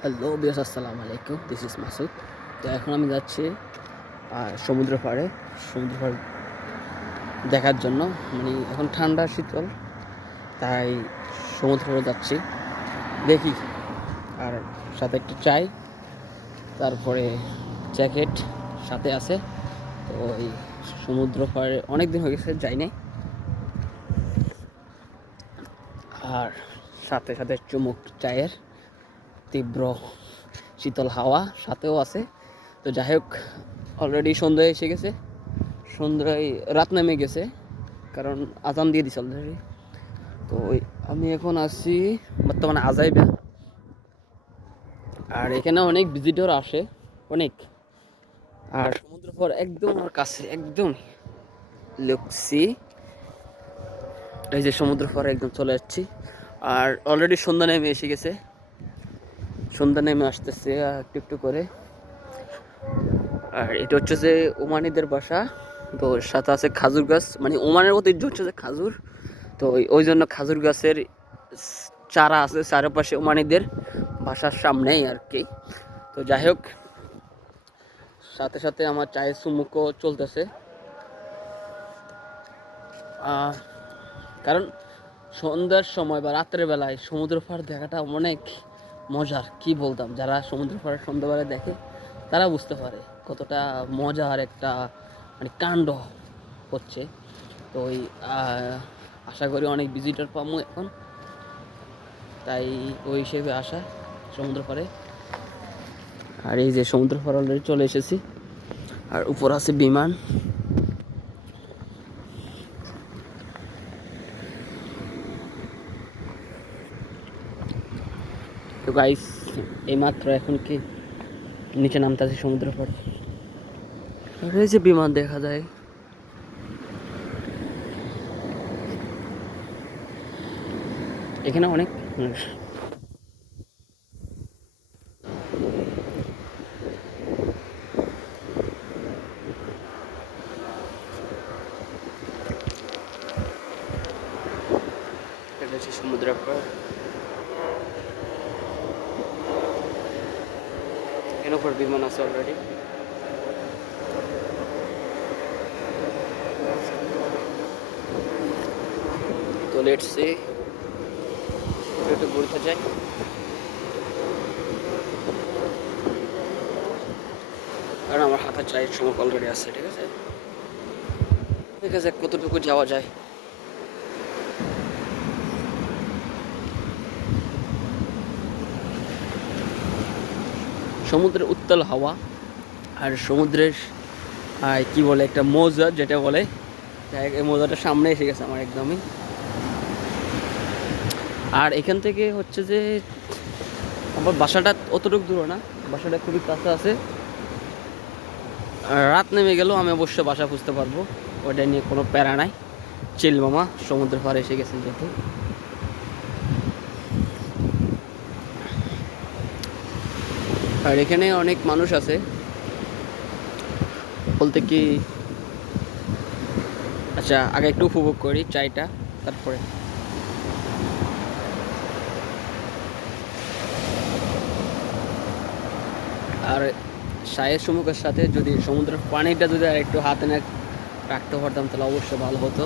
Hello বিয়াস, আসসালামু আলাইকুম, this is Masud. তো এখন আমি যাচ্ছি সমুদ্র পাড়ে দেখার জন্য। মানে এখন ঠান্ডা শীতল, তাই সমুদ্র পাড়ে যাচ্ছি, দেখি। আর সাথে একটু চাই, তারপরে জ্যাকেট সাথে আছে। তো এই সমুদ্র পাড়ে অনেক দিন হয়ে গেছে যাই নাই। আর সাথে সাথে চুমুক চায়ের তীব্র শীতল হাওয়া সাথেও আছে। তো যাই হোক, অলরেডি সন্ধ্যা এসে গেছে, সন্ধ্যায় রাত নেমে গেছে, কারণ আজান দিয়ে দিছে অলরেডি। তো আমি এখন আছি বর্তমানে আজাইবা। আর এখানে অনেক ভিজিটর আসে, অনেক। আর সমুদ্র পর একদম আমার কাছে, একদম লুকসি, এই যে সমুদ্র পর একদম চলে যাচ্ছি। আর অলরেডি সন্ধ্যা নেমে এসে গেছে, সন্ধ্যা নেমে আসতেছে একটু একটু করে। আর এটা হচ্ছে যে ওমানিদের বাসা। তো সাথে আছে খাজুর গাছ, মানে ওমানের ঐতিহ্য হচ্ছে যে খাজুর। তো ওই জন্য খাজুর গাছের চারা আছে চারপাশে ওমানিদের বাসার সামনেই আর কি। তো যাই হোক, সাথে সাথে আমার চায়ের চুমুকও চলতেছে। কারণ সন্ধ্যার সময় বা রাত্রের বেলায় সমুদ্র পাড় দেখাটা অনেক মজার। কি বলতাম, যারা সমুদ্র পাড়ে সন্ধ্যাবেলায় দেখে তারা বুঝতে পারে কতটা মজার একটা মানে কাণ্ড হচ্ছে। তো ওই আশা করি অনেক ভিজিটর পাবো এখন, তাই ওই হিসেবে আসা সমুদ্র পাড়ে। আর এই যে সমুদ্র পাড়ে অলরেডি চলে এসেছি, আর উপর আছে বিমান। তো গাইস, এইমাত্র এখন কি নিচে নামতেছে সমুদ্র পাড়ে। আর এই যে বিমান দেখা যায়। এখানে অনেক মানুষ। এটা হচ্ছে সমুদ্র পাড়। এর উপর বিমান আছে অলরেডি। তো লেটস সি, একটু ঘুরতে যাই। কারণ আমার হাতে চায়ের চুমুক অলরেডি আছে। ঠিক আছে, ঠিক আছে, কতটুকু যাওয়া যায়। সমুদ্রের উত্তাল হাওয়া আর সমুদ্রের কি বলে একটা মজা, যেটা বলে, এই মজাটা সামনে এসে গেছে আমার একদমই। আর এখান থেকে হচ্ছে যে আমার বাসাটা অতটুকু দূর না, বাসাটা খুবই কাছে আছে। রাত নেমে গেলেও আমি অবশ্য বাসা খুঁজতে পারবো, ওইটা নিয়ে কোনো প্যারা নাই। চিল মামা, সমুদ্রের পাড়ে এসে গেছে যেহেতু। আর এখানে অনেক মানুষ আছে বলতে কি। আচ্ছা, আগে একটু উপভোগ করি চাইটা, তারপরে। আর চায়ের চুমুকের সাথে যদি সমুদ্রের পানিটা যদি আর একটু হাতে না রাখতে পারতাম তাহলে অবশ্যই ভালো হতো।